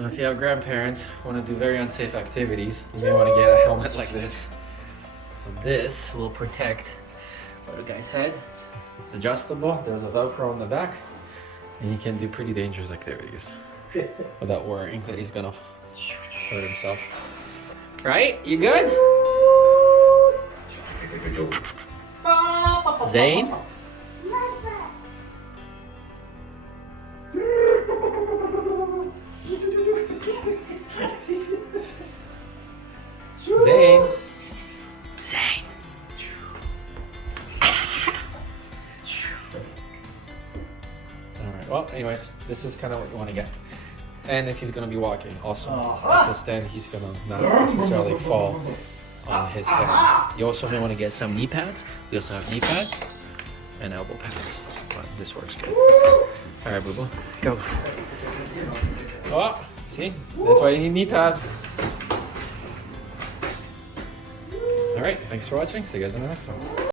So if you have grandparents who want to do very unsafe activities, you may want to get a helmet like this. So this will protect the guy's head. It's adjustable. There's a Velcro on the back, and he can do pretty dangerous activities without worrying that he's gonna hurt himself. Right? You good? Zane? Zane? Zane? Alright, well, anyways, this is kind of what you want to get. And if he's going to be walking, also, because then he's going to not necessarily fall on his head. You also may want to get some knee pads. We also have knee pads and elbow pads. But this works good. Alright, boo-boo, go. Oh, see? That's why you need knee pads. Alright, thanks for watching. See you guys in the next one.